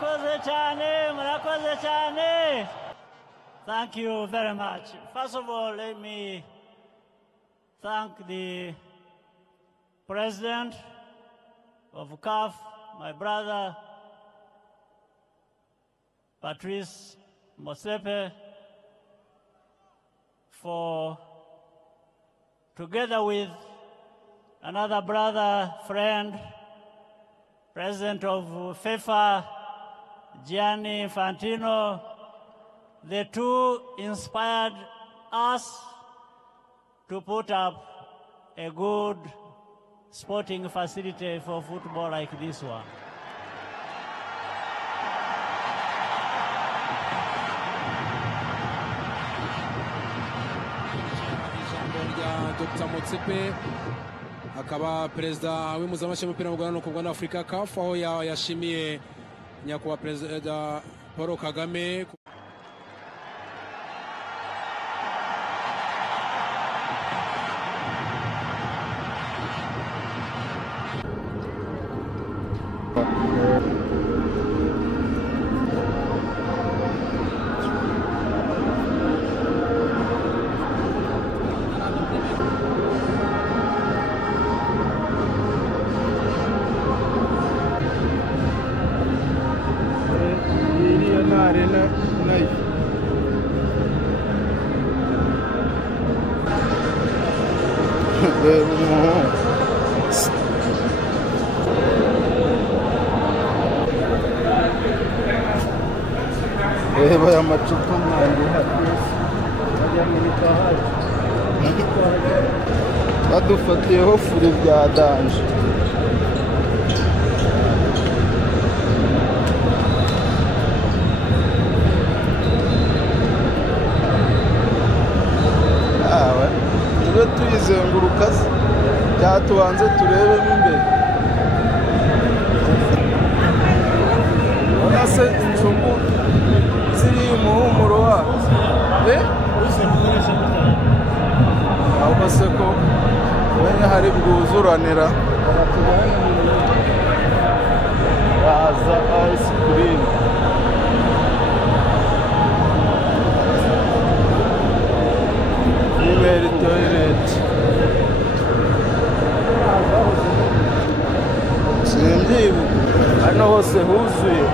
Murakoze cyane. Thank you very much. First of all, let me thank the President of CAF, my brother, Patrice Motsepe, for, together with another brother, friend, President of FIFA, Gianni Infantino, the two inspired us to put up a good sporting facility for football like this one. Dr. Motsepe akaba perezida w'impuzamashyirahamwe w'umupira w'amaguru no ku Rwanda Africa CAF, aho yashimiye nyakubahwa perezida Paul Kagame. Reba ya macupa mwangu badufatiyeho furi bya danje. Tube tuyizenguruka cyangwa tubanze turebemo imbere. Ubona se inzungu ziri umuhumuro wazo, ahubwo se ko bene hari bwuzuranira raza ice cream. Female toilet. Simbyibuka hano hose huzuye.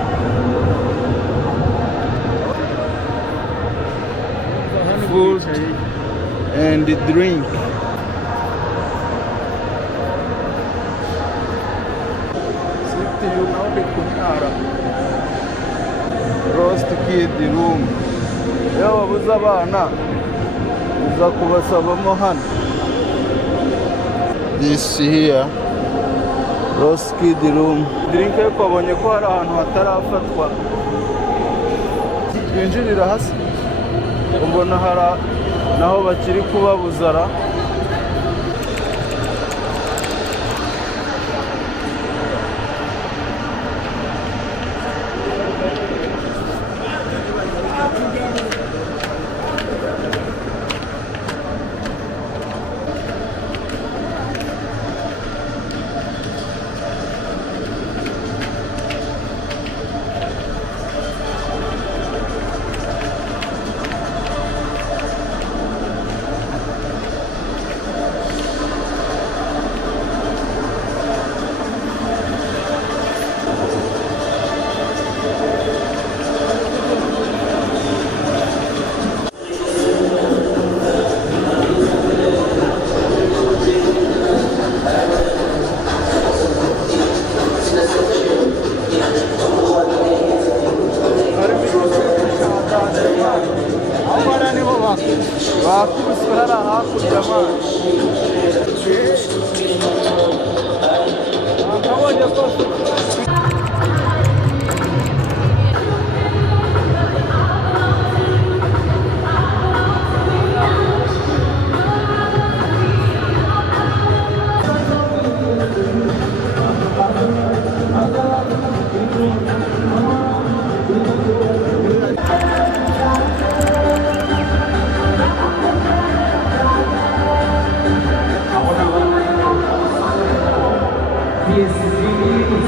Food and drink. Safety you know the kunyara. Roast kid room. Yo babuza abana uza kubasabamo hano. This here roast kid room. Drink yo kwabonye ko hari ahantu hatarafatwa. Twinjirira hasi. Mbona hari naho bakiri kubabuzara.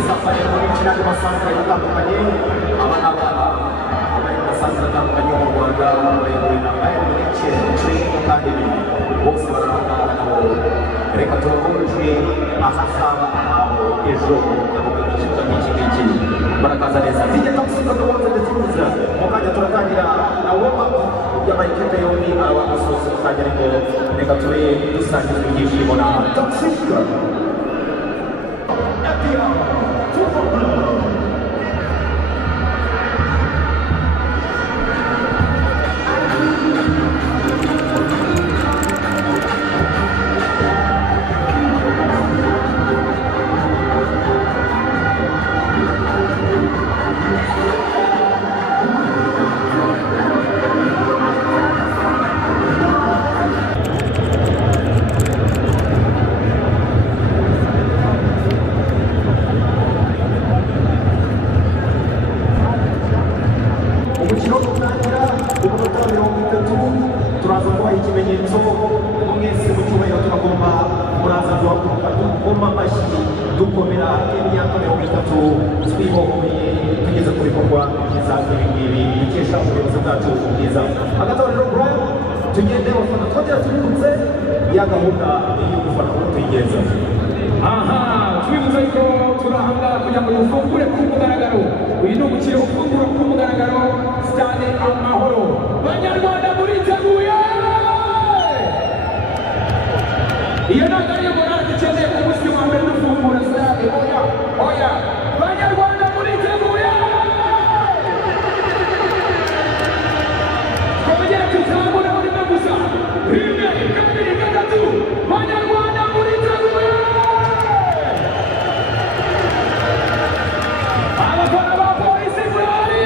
Sampai mengincar masalah yang tak reka tubahuje ahasaba aho ejo ndavuga ikibuga nk'iki ngiki barakaza neza tujye tamusiga n'ubundi ndetse n'inzira mu kanya turatangira na wema y'amakipe yombi aba asoza mu kanya ariko reka tube dusangiza ibyishimo na tamusiga Amahoro Banyarwanda muriteguye iyo nagariye morale dukeneye ku munsi wa mbere dufungura stade oya Banyarwanda muriteguye twongera tuzamura urimo gusa rimwe kabiri gatatu Banyarwanda muriteguye abafana ba polisi murari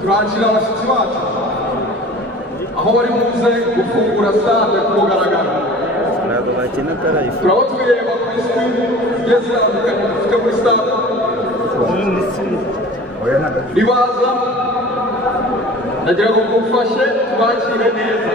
turakira abashyitsi bacu aho bari buze gufungura stade ku mugaragaro turaba tubireba ku isi zigiye zitandukanye dufite muri stade ribaza nagira ngo mufashe tubakire neza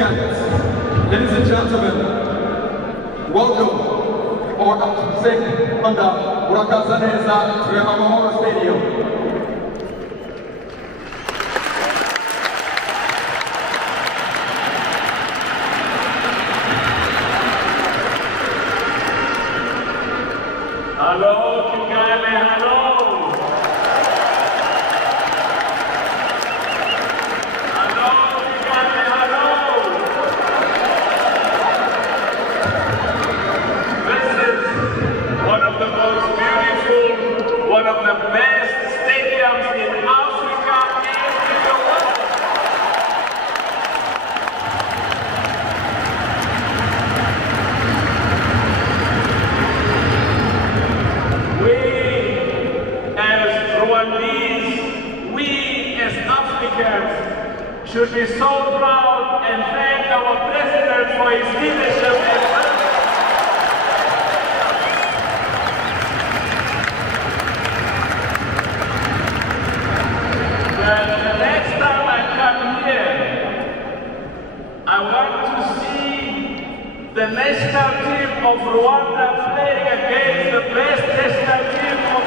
guests, ladies and gentlemen, welcome or sing under Murakaza Neza to the Amahoro Stadium. Hello, Kagame, hello. Hello, Kagame, hello. This is one of the most beautiful, one of the best stadiums in Africa and in the world. We as Rwandese, we as Africans should be so proud and thank our president for his leadership and the next time I come here, I want to see the national team of Rwanda playing against the best national team of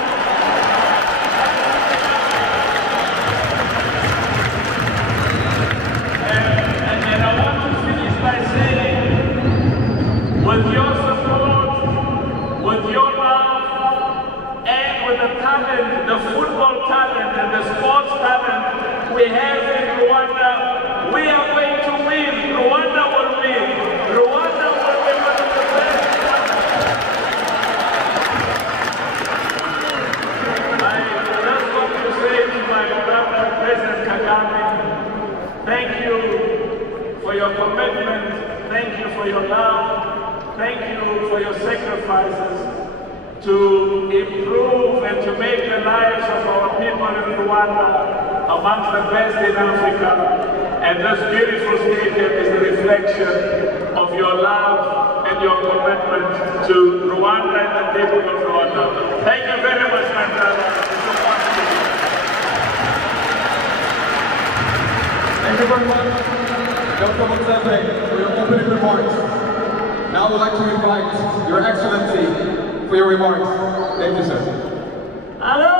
and I want to finish by saying, with your support, with your love, and with the talent, the football talent and the sports talent we have in Rwanda, we are going to win. Rwanda will win. Rwanda will be one of the best. I just want to say to my brother, President Kagame, thank you for your commitment, thank you for your love, thank you for your sacrifices to improve and to make the lives of our people in Rwanda amongst the best in Africa. And this beautiful stadium is a reflection of your love and your commitment to Rwanda and the people of Rwanda. Thank you very much, my brother. Thank you very much, Dr. Motsepe, for your opening remarks. Now I would like to invite Your Excellency for your remarks. Thank you, sir. Hello!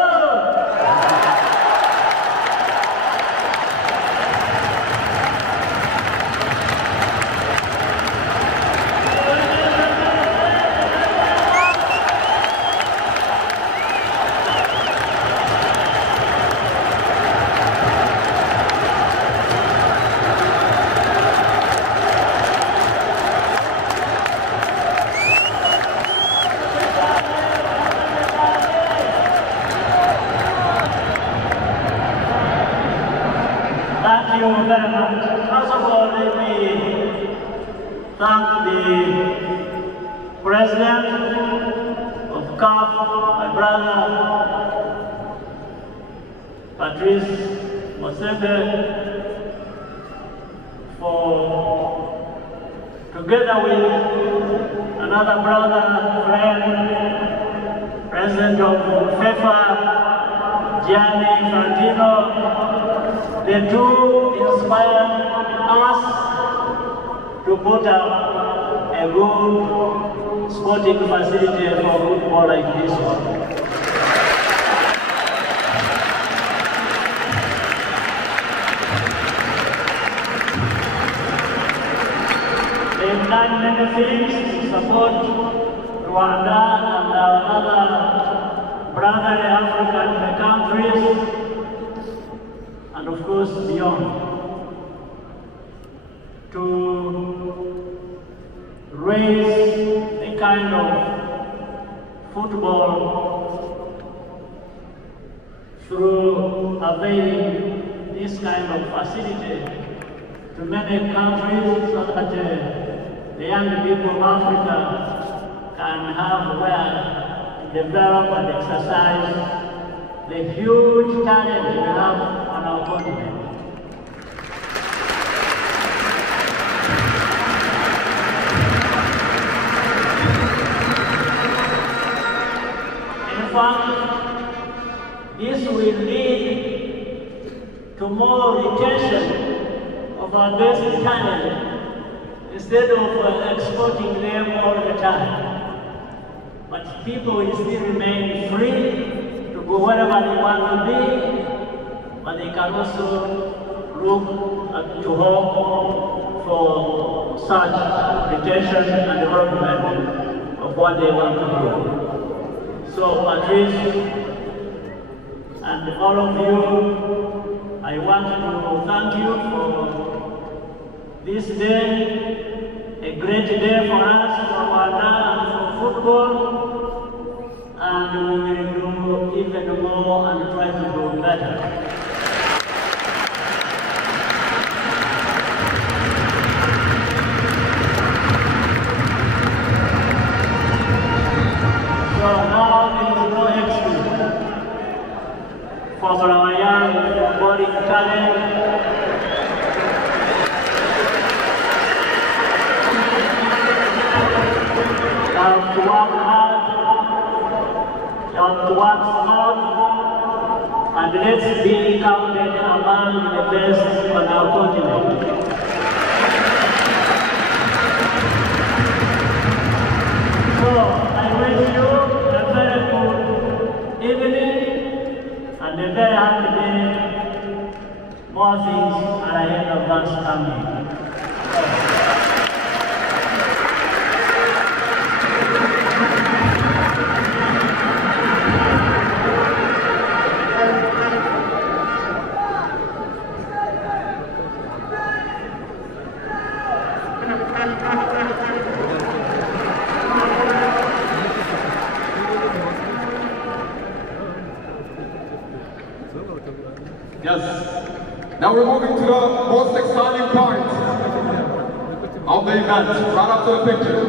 Thank you very much. First of all, let me thank the President of CAF, my brother, Patrice Motsepe, for, together with another brother, friend, President of FIFA, Gianni Infantino, the two inspired us to put up a good sporting facility for football like this one. They've done many things to support Rwanda and our other brotherly African countries, and of course beyond, to raise the kind of football through availing this kind of facility to many countries so that the young people of Africa can have where to develop and exercise the huge talent we have on our continent. In fact, this will lead to more retention of our best talent instead of exporting them all the time. But people will still remain free to go wherever they want to be, but they can also look to home for such retention and development of what they want to do. So Patrice and all of you, I want to thank you for this day, a great day for us, for Rwanda and for football, and we will do even more and try to do better. So now there is no excuse for our young footballing talent. They have to work hard, and let's be counted among the best on our continent. So I wish you a very good evening and a very happy day. More things are ahead of us coming. Yes. Now we're moving to the most exciting part of the event, right after the picture.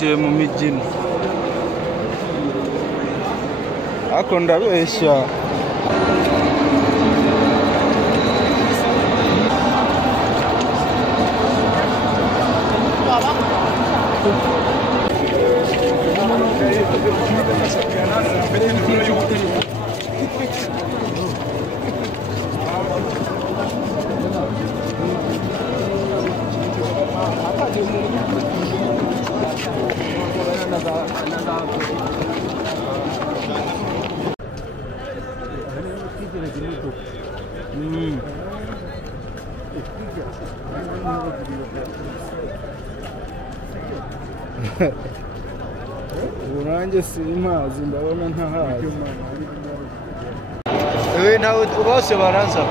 binjiye mu migino ako ndabeshya urange simpazi ndabona ntahazi ewe nawe bose baranza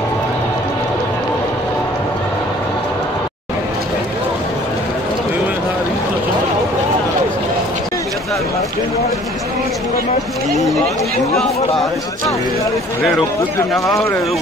rero kuzi naho rero